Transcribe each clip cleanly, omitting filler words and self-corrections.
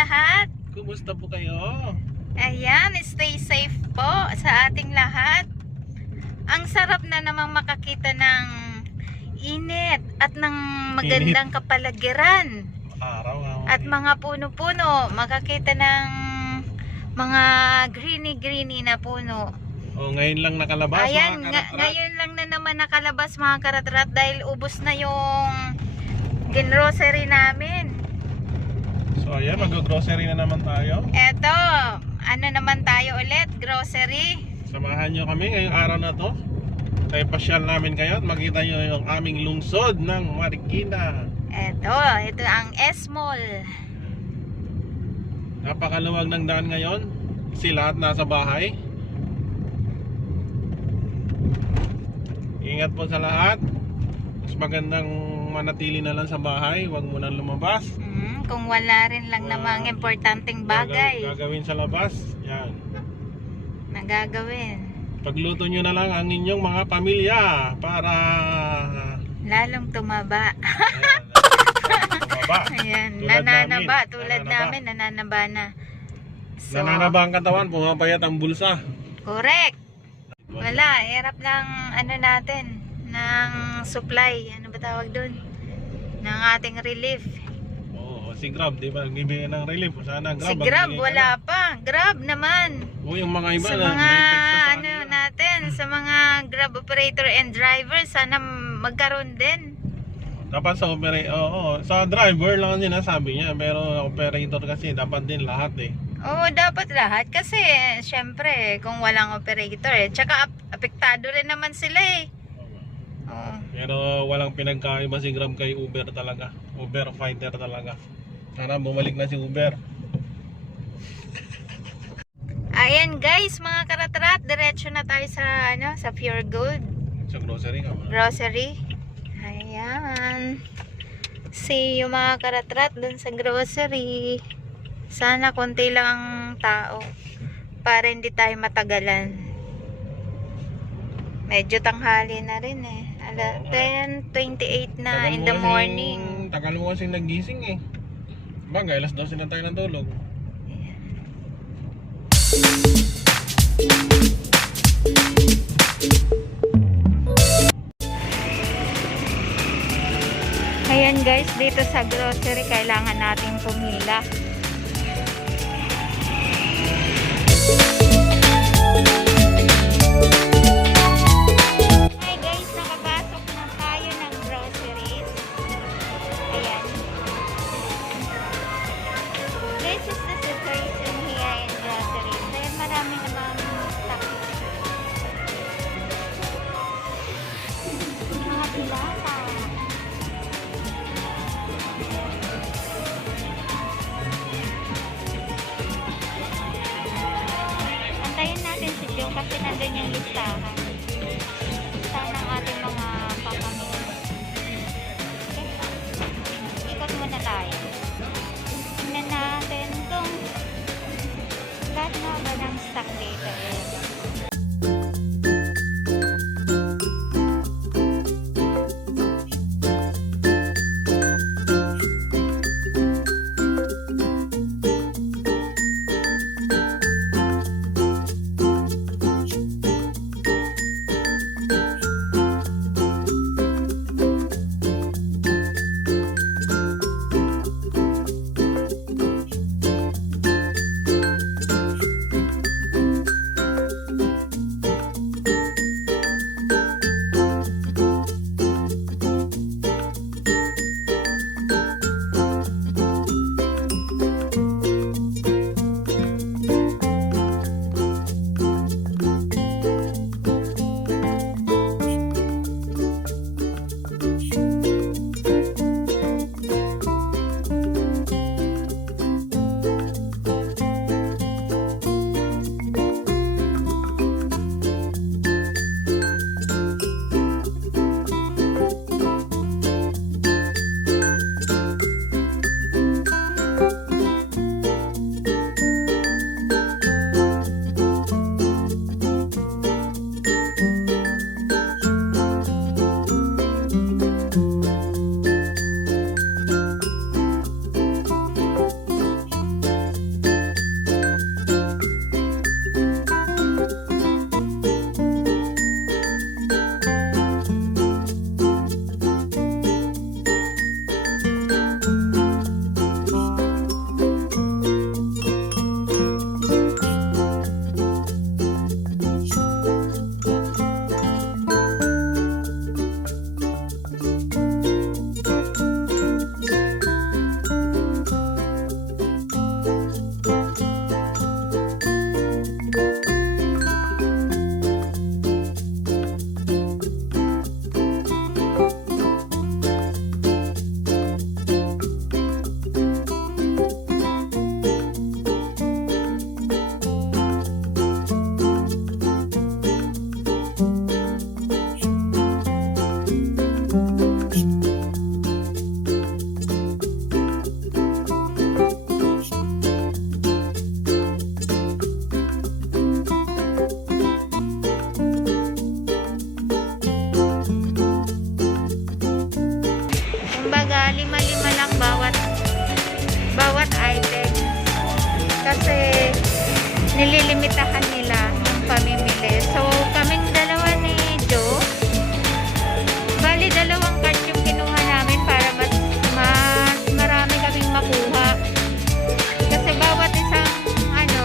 lahat. Kumusta po kayo? Ayan, stay safe po sa ating lahat. Ang sarap na namang makakita ng init at ng magandang kapaligiran. Araw At mga puno-puno, makakita ng mga greeny-greeny na puno. ngayon lang nakalabas. Ayan, mga karatrat. ngayon lang na naman nakalabas mga karatrat dahil ubos na yung ginrocery namin. So ayan, mag-grocery na naman tayo. Eto, ano naman tayo ulit, grocery. Samahan nyo kami ngayong araw na to. Kaya pasyal namin kayo at makita nyo yung aming lungsod ng Marikina. Ito ang S-Mall. Napakaluwag ng daan ngayon. Sila at nasa bahay. Ingat po sa lahat. Mas magandang manatili na lang sa bahay. Huwag mo nang lumabas. Kung wala rin lang namang importanteng bagay Gagawin sa labas. Yan. na gagawin. Pagluto nyo na lang ang inyong mga pamilya para Lalong tumaba. tumaba. Ayan, Tulad nananaba. namin. Tulad Nananaba. namin, nananaba na. So, Nananaba ang katawan, pumapayat ang bulsa. correct. Wala, hirap ng ano natin, ng supply, ano ba tawag doon? Ng ating relief. Oo, si Grab, di ba? Nagbibigay ng relief. Sana Grab. Si Grab, wala pa. Grab naman. Oo, yung mga iba Sa na mga, may text sa ano kanila. natin, sa mga Grab operator and driver, sana magkaroon din. Dapat sa operator, oo, sa driver lang din sabi niya. Pero operator kasi dapat din lahat eh. Oo, dapat lahat. Kasi, syempre, kung walang operator, tsaka apektado rin naman sila eh. Oo. Pero walang pinagkaiba si Grab kay Uber talaga. Uber fighter talaga. Sana bumalik na si Uber. Ayan guys, mga karatrat, diretso na tayo sa ano, sa Pure Gold Sa grocery ka ba? Grocery. Ayan. See you mga karatrat dun sa grocery. Sana konti lang ang tao para hindi tayo matagalan. Medyo tanghali na rin eh. 10:28 na in the morning. Tagal mo kasi nagising eh. Bagay, alas 12 na tayo ng tulog. Ayan guys, dito sa grocery kailangan nating pumila. Hi guys, nakapasok na tayo ng groceries. Ayan. This is the situation here in groceries. Ayan, marami namang stock. Mga dilata. Antayin natin si Joe kasi nandun yung listahan. Listahan ng ating mga papamilya. Okay. Ikot muna tayo. Tingnan natin kung lahat na ba ng stock dito. lima-lima lang bawat item. Kasi nililimitahan nila ng pamimili. So, kaming dalawa ni Joe, bali dalawang card yung kinuha namin para mas marami kaming makuha. Kasi bawat isang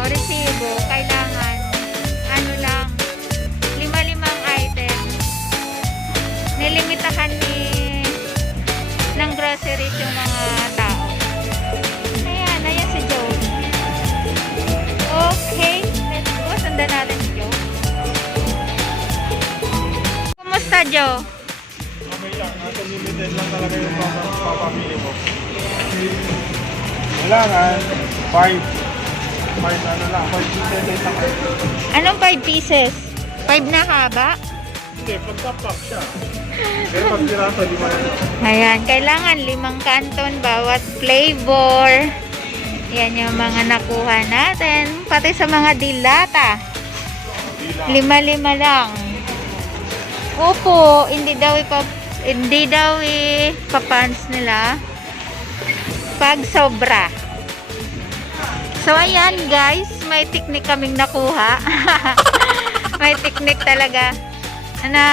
resibo, kailangan lang, lima-limang item. Nilimitahan ng groceries yung mga tao. Ayan si Joe. Okay, let's go. Sundan natin si Joe. Kumusta, Joe? Okay lang, nasa limited lang talaga yung papamili mo. Kailangan 5 pieces lang. Anong 5 pieces? 5 na haba? Hindi, pagkapak siya. Pero pag pirata, di ba yan? Ayan, kailangan 5 canton bawat flavor. Yan yung mga nakuha natin. Pati sa mga dilata. 5 lang. Opo, hindi daw ipapans nila pag sobra. So, ayan guys, may technique kaming nakuha. May technique talaga. Na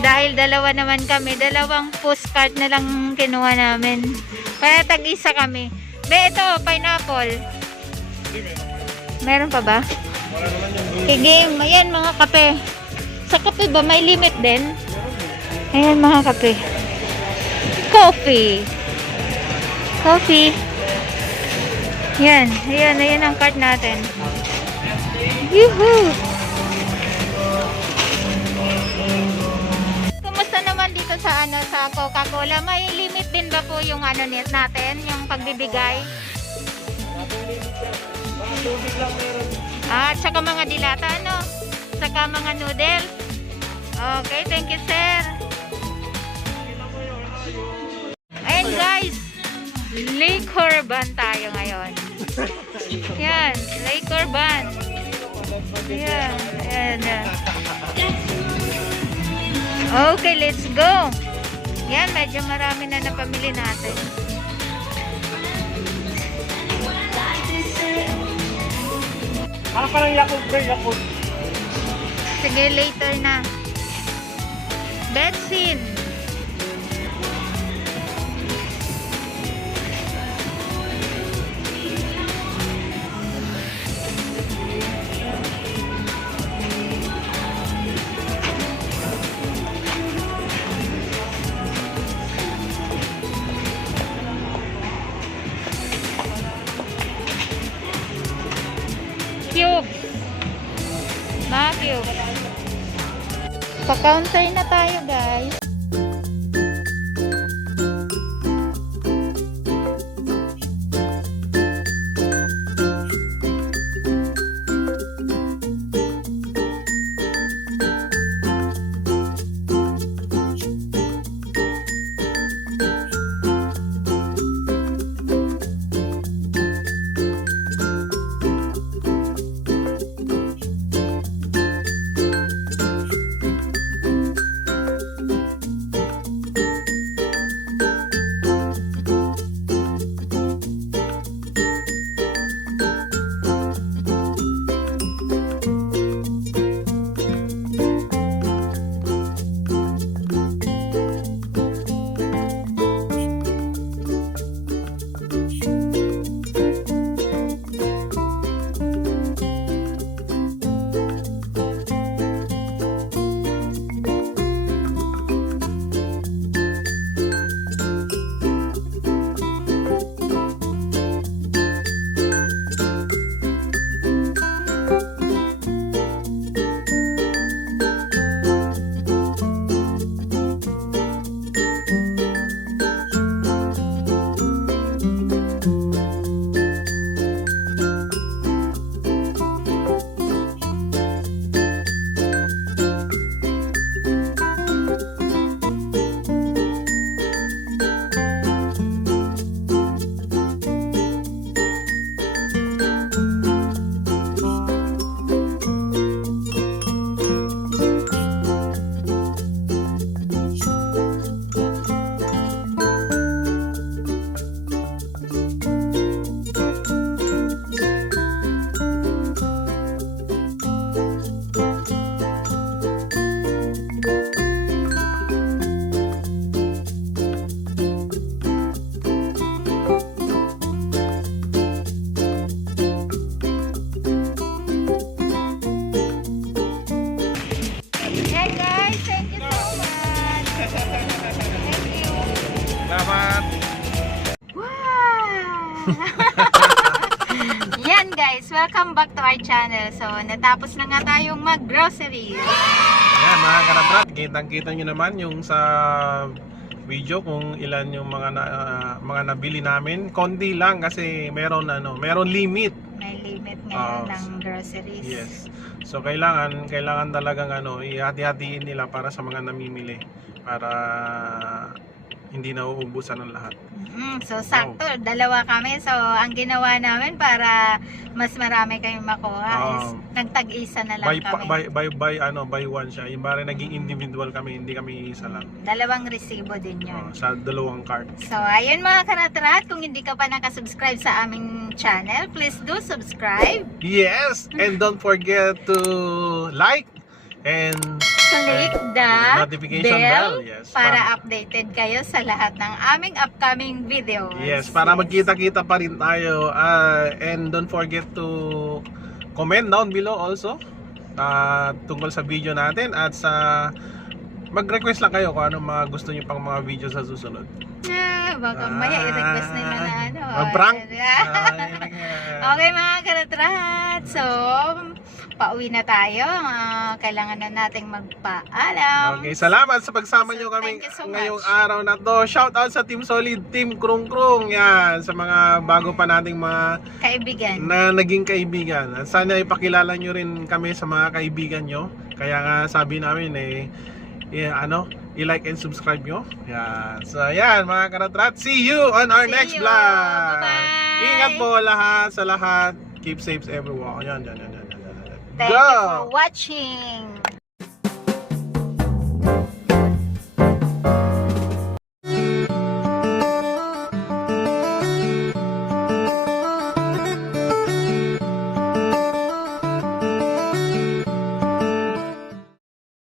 dahil dalawa naman kami, dalawang postcard na lang kinuha namin. Kaya tag-isa kami. Be, ito, pineapple. Meron pa ba? Wala naman yung Game, ayan mga kape. Sa kape ba, may limit din? Ayan mga kape. Coffee. Yan, ayan ang card natin. Yuhu! Kumusta naman dito sa sa Coca-Cola? May limit din ba po yung natin, yung pagbibigay? At saka mga dilata, saka mga noodles. Okay, thank you, sir. Ayan guys, liquor ban tayo ngayon. Yan, liquor ban. Yan. Okay, let's go. Yan, medyo marami na napamili natin. parang Yakult. Sige, later na. Betsin. Cube. Mga cube. Pa-counter na tayo, guys. Yan guys, welcome back to our channel. So, natapos na nga tayong mag-grocery. Ayan mga karatrat, kitang-kita nyo naman yung sa video kung ilan yung mga nabili namin. Konti lang kasi meron limit. May limit ngayon Oh, ng groceries. Yes. So kailangan talagang ihati-hatiin nila para sa mga namimili para hindi nauubusan ng lahat. So, sakto, dalawa kami. So, ang ginawa namin para mas marami kayong makuha is nagtag-isa na lang kami. By one siya. Yung bari naging individual kami, hindi kami isa lang. Dalawang resibo din yun. Sa dalawang cart. So, ayun mga karatrat, kung hindi ka pa nakasubscribe sa aming channel, please do subscribe. Yes! And don't forget to like and Click the notification bell, yes, para updated kayo sa lahat ng aming upcoming videos. Yes, para magkita-kita pa rin tayo. And don't forget to comment down below also tungkol sa video natin at sa mag-request lang kayo kung anong mga gusto niyo pang mga video sa susunod. Baka maya i-request nila na ano. Mag-prank? Okay mga karatrat. So, pauwi na tayo. Kailangan na nating magpaalam. Okay, salamat sa pagsama So, nyo kami thank you so ngayong much. araw na to. Shout out sa Team Solid, Team Krung Krung. Yan, sa mga bago pa nating mga Kaibigan. na naging kaibigan. At sana ipakilala nyo rin kami sa mga kaibigan nyo. Kaya nga sabi namin i-like and subscribe nyo. Yan. So yan mga karatrat, see you on our See next you. vlog. Bye-bye. Ingat po lahat sa lahat. Keep safe everyone. Yan. Thank you for watching.